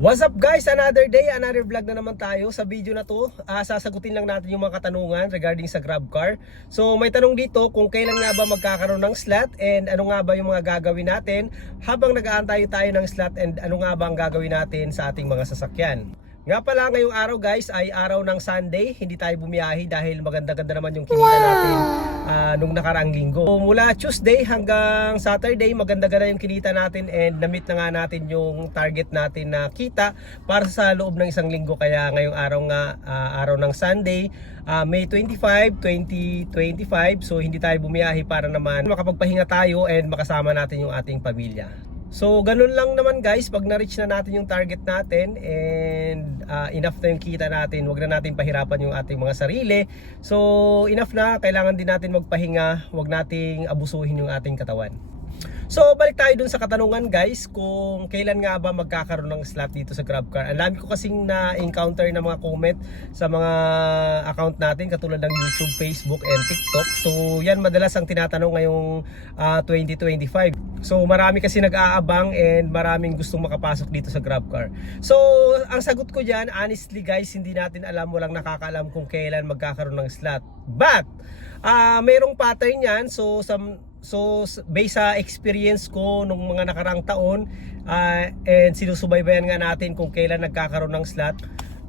What's up guys? Another day, another vlog na naman tayo. Sa video na to, ah, sasagutin lang natin yung mga katanungan regarding sa GrabCar. So may tanong dito kung kailan nga ba magkakaroon ng slot and ano nga ba yung mga gagawin natin habang nag-aantay tayo ng slot and ano nga ba ang gagawin natin sa ating mga sasakyan. Nga pala ngayong araw guys ay araw ng Sunday, hindi tayo bumiyahi dahil maganda-ganda naman yung kinita natin ah, nung nakaraang linggo. So, mula Tuesday hanggang Saturday, maganda-ganda yung kinita natin and na-meet na nga natin yung target natin na kita para sa loob ng isang linggo. Kaya ngayong araw nga, ah, araw ng Sunday, ah, May 25, 2025. So hindi tayo bumiyahi para naman makapagpahinga tayo and makasama natin yung ating pamilya. So, ganun lang naman guys, pag na-reach na natin yung target natin and ah, enough na yung kita natin, wag na natin pahirapan yung ating mga sarili. So, enough na, kailangan din natin magpahinga, wag nating abusuhin yung ating katawan. So, balik tayo dun sa katanungan guys, kung kailan nga ba magkakaroon ng slot dito sa GrabCar. Ang dami ko kasing na-encounter na mga comment sa mga account natin katulad ng YouTube, Facebook, and TikTok. So, yan madalas ang tinatanong ngayong ah, 2025. So, marami kasi nag-aabang and maraming gustong makapasok dito sa GrabCar. So, ang sagot ko dyan, honestly guys, hindi natin alam, walang nakakaalam kung kailan magkakaroon ng slot. But, ah mayroong pattern yan. So, some So based sa experience ko nung mga nakarang taon ah, and sinusubaybayan nga natin kung kailan nagkakaroon ng slot.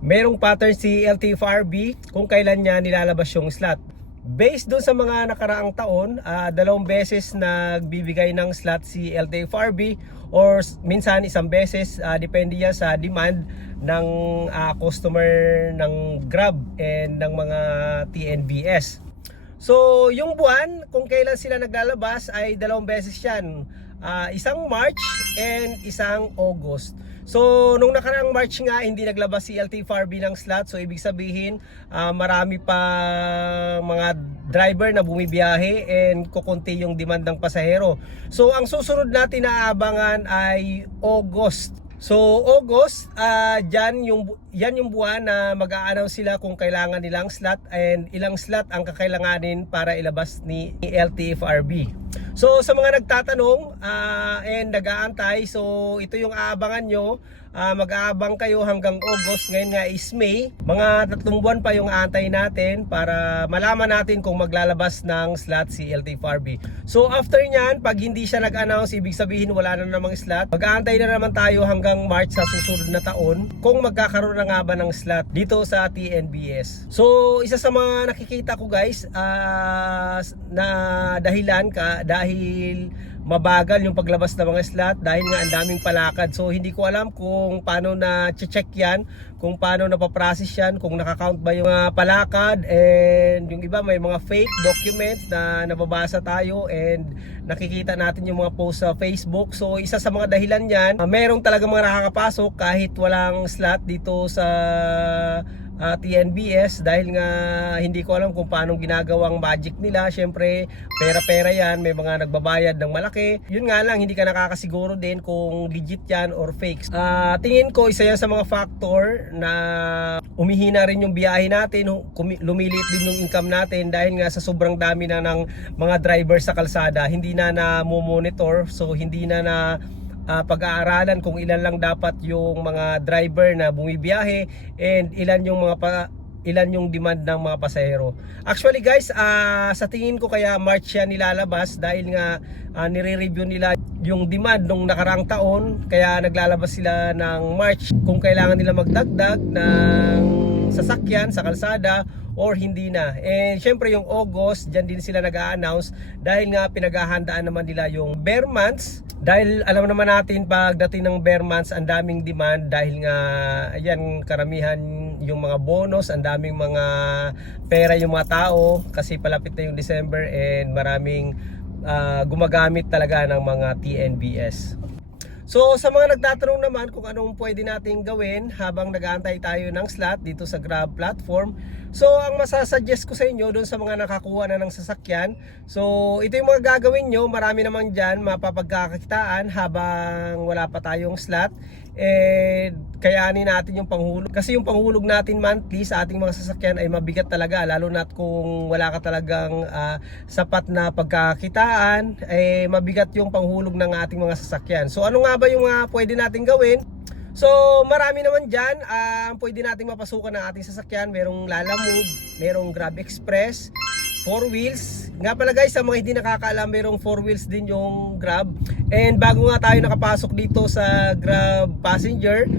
Merong pattern si LTFRB kung kailan niya nilalabas yung slot. Based doon sa mga nakaraang taon, ah, dalawang beses nagbibigay ng slot si LTFRB or minsan isang beses ah, depende yan sa demand ng ah, customer ng Grab and ng mga TNBS. So, yung buwan, kung kailan sila naglalabas ay dalawang beses yan. Ah, isang March and isang August. So, nung nakarang March nga, hindi naglabas si LT Farby ng slot. So, ibig sabihin, ah, marami pa mga driver na bumibiyahe and kukunti yung demand ng pasahero. So, ang susunod natin na abangan ay August. So August, ah dyan yung yan yung buwan na mag-a-announce sila kung kailangan nilang slot and ilang slot ang kakailanganin para ilabas ni LTFRB. So sa mga nagtatanong ah, and nag-aantay, so ito yung aabangan nyo. Ah, mag-aabang kayo hanggang August, ngayon nga is May. Mga tatlong buwan pa yung aantay natin para malaman natin kung maglalabas ng slot si LTFRB. So after nyan, pag hindi siya nag-announce, ibig sabihin wala na namang slot. Mag-aantay na naman tayo hanggang March sa susunod na taon kung magkakaroon na nga ba ng slot dito sa TNBS. So isa sa mga nakikita ko guys ah, na dahilan ka dahil mabagal yung paglabas ng mga slot dahil nga ang daming palakad. So hindi ko alam kung paano na check yan, kung paano na paprocess yan, kung nakakount ba yung mga palakad and yung iba may mga fake documents na nababasa tayo and nakikita natin yung mga post sa Facebook. So isa sa mga dahilan yan, uh, merong talaga mga nakakapasok kahit walang slot dito sa ah, TNBS dahil nga hindi ko alam kung paano ginagawang magic nila. Syempre, pera-pera yan, may mga nagbabayad ng malaki. Yun nga lang, hindi ka nakakasiguro din kung legit yan or fake. Ah, tingin ko, isa yan sa mga factor na umihina rin yung biyahe natin, lumiliit din yung income natin dahil nga sa sobrang dami na ng mga driver sa kalsada, hindi na na monitor so hindi na na ah, pag-aaralan kung ilan lang dapat yung mga driver na bumibiyahe and ilan yung mga pa, ilan yung demand ng mga pasahero. Actually guys, ah, sa tingin ko kaya March yan nilalabas dahil nga ah, nire-review nila yung demand nung nakarang taon kaya naglalabas sila ng March kung kailangan nila magdagdag ng sasakyan sa kalsada or hindi na. And syempre yung August, dyan din sila nag-a-announce dahil nga pinaghahandaan naman nila yung bare months dahil alam naman natin pagdating ng bare months ang daming demand dahil nga ayan karamihan yung mga bonus, ang daming mga pera yung mga tao kasi palapit na yung December and maraming ah, gumagamit talaga ng mga TNBS. So sa mga nagtatanong naman kung anong pwede nating gawin habang nag-aantay tayo ng slot dito sa Grab platform. So ang masasuggest ko sa inyo doon sa mga nakakuha na ng sasakyan. So ito yung mga gagawin nyo. Marami naman dyan mapapagkakakitaan habang wala pa tayong slot. And kayanin natin yung panghulog. Kasi yung panghulog natin monthly sa ating mga sasakyan ay mabigat talaga. Lalo na kung wala ka talagang ah, sapat na pagkakitaan, eh mabigat yung panghulog ng ating mga sasakyan. So ano nga ba yung mga pwede natin gawin? So marami naman dyan, ah, ang pwede nating mapasukan ng ating sasakyan. Merong Lala Move, merong Grab Express, four wheels. Nga pala guys, sa mga hindi nakakaalam, merong four wheels din yung Grab. And bago nga tayo nakapasok dito sa Grab Passenger,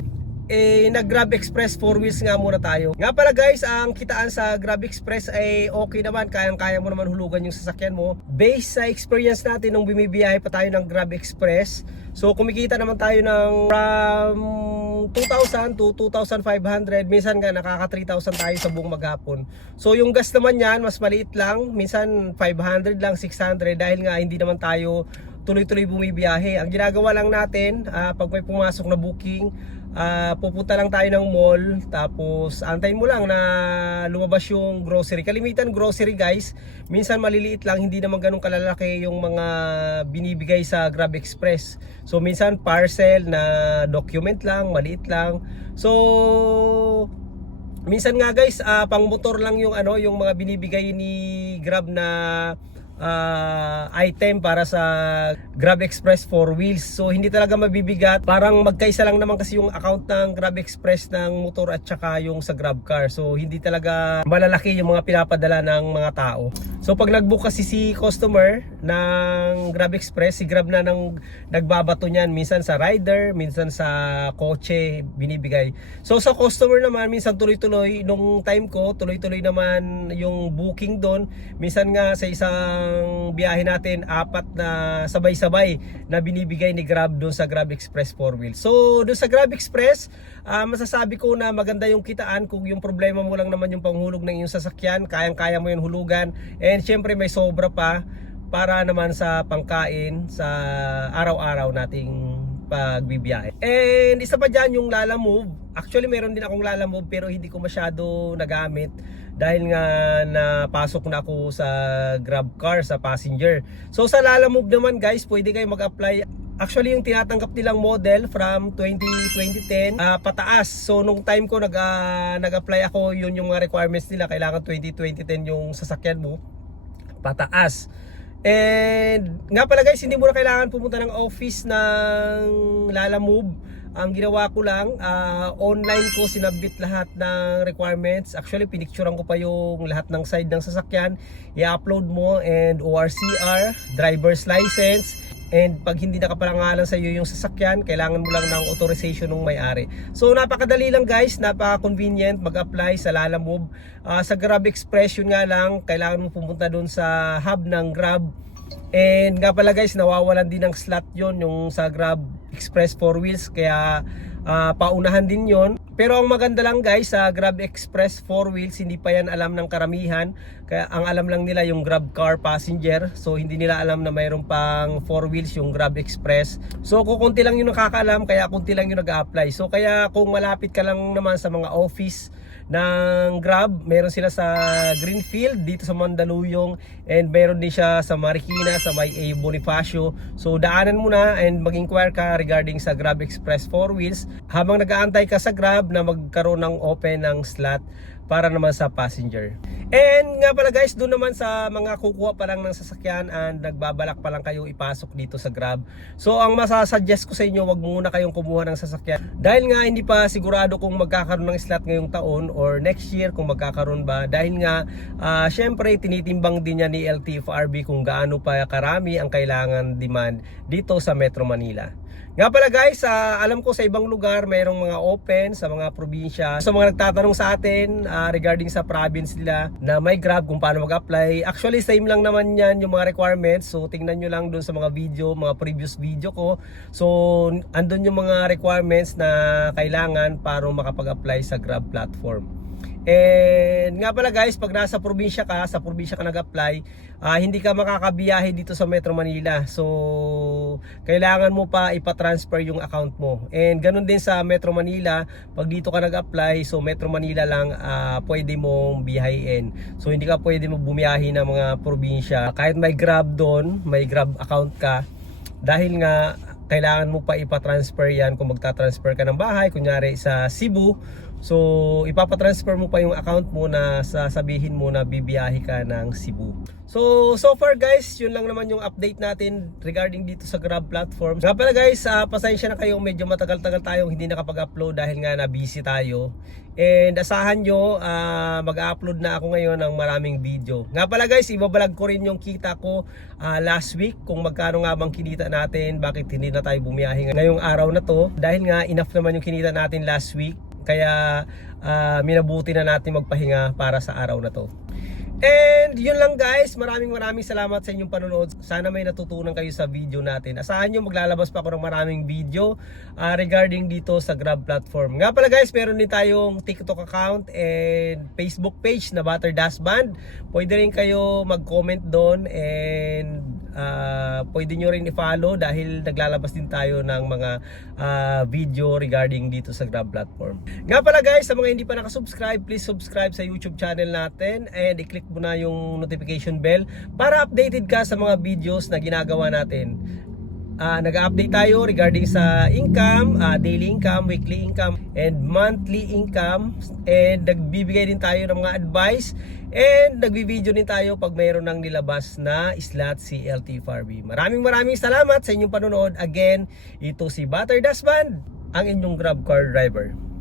eh nag Grab Express 4 wheels nga muna tayo. Nga pala guys, ang kitaan sa Grab Express ay okay naman, kayang-kaya mo naman hulugan yung sasakyan mo. Based sa experience natin nung bumibiyahe pa tayo ng Grab Express, so kumikita naman tayo ng from 2,000 to 2,500, minsan nga nakaka 3,000 tayo sa buong maghapon. So yung gas naman yan, mas maliit lang, minsan 500 lang, 600 dahil nga hindi naman tayo tuloy-tuloy bumibiyahe. Ang ginagawa lang natin, ah, pag may pumasok na booking, ah, pupunta lang tayo ng mall, tapos antayin mo lang na lumabas yung grocery. Kalimitan grocery guys, minsan maliliit lang, hindi naman ganun kalalaki yung mga binibigay sa Grab Express. So minsan parcel na document lang, maliit lang. So minsan nga guys, ah, pang motor lang yung ano, yung mga binibigay ni Grab na ah, item para sa Grab Express 4 wheels. So hindi talaga mabibigat. Parang magkaisa lang naman kasi yung account ng Grab Express ng motor at saka yung sa Grab car. So hindi talaga malalaki yung mga pinapadala ng mga tao. So pag nag-book kasi si customer ng Grab Express, si Grab na nang nagbabato niyan minsan sa rider, minsan sa kotse binibigay. So sa customer naman minsan tuloy-tuloy nung time ko, tuloy-tuloy naman yung booking doon. Minsan nga sa isang biyahe natin apat na sabay-sabay na binibigay ni Grab doon sa Grab Express 4 wheels. So doon sa Grab Express, ah, masasabi ko na maganda yung kitaan kung yung problema mo lang naman yung panghulog ng iyong sasakyan, kayang-kaya mo yung hulugan. And syempre may sobra pa para naman sa pangkain sa araw-araw nating pagbibiyahe. And isa pa dyan yung Lala Move. Actually meron din akong Lala Move pero hindi ko masyado nagamit dahil nga napasok na ako sa Grab car sa passenger. So sa Lala Move naman guys, pwede kayo mag-apply Actually, yung tinatanggap nilang model from 2010 ah, pataas. So, nung time ko nag, ah, nag-apply ako, yun yung mga requirements nila. Kailangan 2010 yung sasakyan mo. Pataas. And nga pala guys, hindi mo na kailangan pumunta ng office ng Lala Move. Ang ginawa ko lang, ah, online ko sinabit lahat ng requirements. Actually, pinicturean ko pa yung lahat ng side ng sasakyan. I-upload mo and ORCR, driver's license, And pag hindi nakaparangalan sa iyo yung sasakyan, kailangan mo lang ng authorization ng may-ari. So napakadali lang guys, napaka-convenient mag-apply sa Lala Move. Ah, sa Grab Express yun nga lang, kailangan mo pumunta doon sa hub ng Grab. And nga pala guys, nawawalan din ng slot yon yung sa Grab Express 4 wheels kaya ah, paunahan din yon. Pero ang maganda lang guys sa Grab Express 4 wheels, hindi pa yan alam ng karamihan. Kaya ang alam lang nila yung Grab car passenger. So hindi nila alam na mayroon pang 4 wheels yung Grab Express. So kukunti lang yung nakakaalam kaya kunti lang yung nag-apply. So kaya kung malapit ka lang naman sa mga office ng Grab, meron sila sa Greenfield dito sa Mandaluyong and meron din siya sa Marikina sa may A Bonifacio. So daanan mo na and mag-inquire ka regarding sa Grab Express 4 wheels habang nag-aantay ka sa Grab na magkaroon ng open ng slot para naman sa passenger. And nga pala guys, doon naman sa mga kukuha pa lang ng sasakyan and nagbabalak pa lang kayo ipasok dito sa Grab. So ang masasuggest ko sa inyo, wag muna kayong kumuha ng sasakyan. Dahil nga hindi pa sigurado kung magkakaroon ng slot ngayong taon or next year kung magkakaroon ba. Dahil nga, ah, syempre tinitimbang din niya ni LTFRB kung gaano pa karami ang kailangan demand dito sa Metro Manila. Nga pala guys, ah, alam ko sa ibang lugar mayroong mga open sa mga probinsya. Sa mga nagtatanong sa atin ah, regarding sa province nila na may grab kung paano mag-apply. Actually, same lang naman yan yung mga requirements. So, tingnan nyo lang dun sa mga video, mga previous video ko. So, andun yung mga requirements na kailangan para makapag-apply sa grab platform. And nga pala guys, pag nasa probinsya ka, sa probinsya ka nag-apply, ah, hindi ka makakabiyahe dito sa Metro Manila. So, kailangan mo pa ipatransfer yung account mo. And ganun din sa Metro Manila, pag dito ka nag-apply, so Metro Manila lang ah, pwede mong biyahin. So, hindi ka pwede mo bumiyahe ng mga probinsya. Kahit may Grab doon, may Grab account ka, dahil nga kailangan mo pa ipatransfer yan kung magta-transfer ka ng bahay, kunyari sa Cebu, So, ipapatransfer mo pa yung account mo na sasabihin mo na bibiyahe ka ng Cebu. So, so far guys, yun lang naman yung update natin regarding dito sa Grab platform. Nga pala guys, ah, pasensya na kayo, medyo matagal-tagal tayong hindi nakapag-upload dahil nga na busy tayo. And asahan nyo, ah, mag-upload na ako ngayon ng maraming video. Nga pala guys, ibabalag ko rin yung kita ko ah, last week kung magkano nga bang kinita natin, bakit hindi na tayo bumiyahe ngayong araw na to. Dahil nga enough naman yung kinita natin last week. Kaya ah, minabuti na natin magpahinga para sa araw na to. And yun lang guys, maraming maraming salamat sa inyong panonood. Sana may natutunan kayo sa video natin. Asahan nyo maglalabas pa ako ng maraming video ah, regarding dito sa Grab platform. Nga pala guys, meron din tayong TikTok account and Facebook page na Butter Dash Band. Pwede rin kayo mag-comment doon and ah, pwede nyo rin i-follow dahil naglalabas din tayo ng mga ah, video regarding dito sa Grab platform. Nga pala guys, sa mga hindi pa nakasubscribe, please subscribe sa YouTube channel natin and i-click mo na yung notification bell para updated ka sa mga videos na ginagawa natin. Ah, nag-update tayo regarding sa income, ah, daily income, weekly income, and monthly income. And nagbibigay din tayo ng mga advice. And nagbi-video din tayo pag mayroon ng nilabas na slot si LT Farby. Maraming maraming salamat sa inyong panonood. Again, ito si Butter Dasband, ang inyong Grab Car Driver.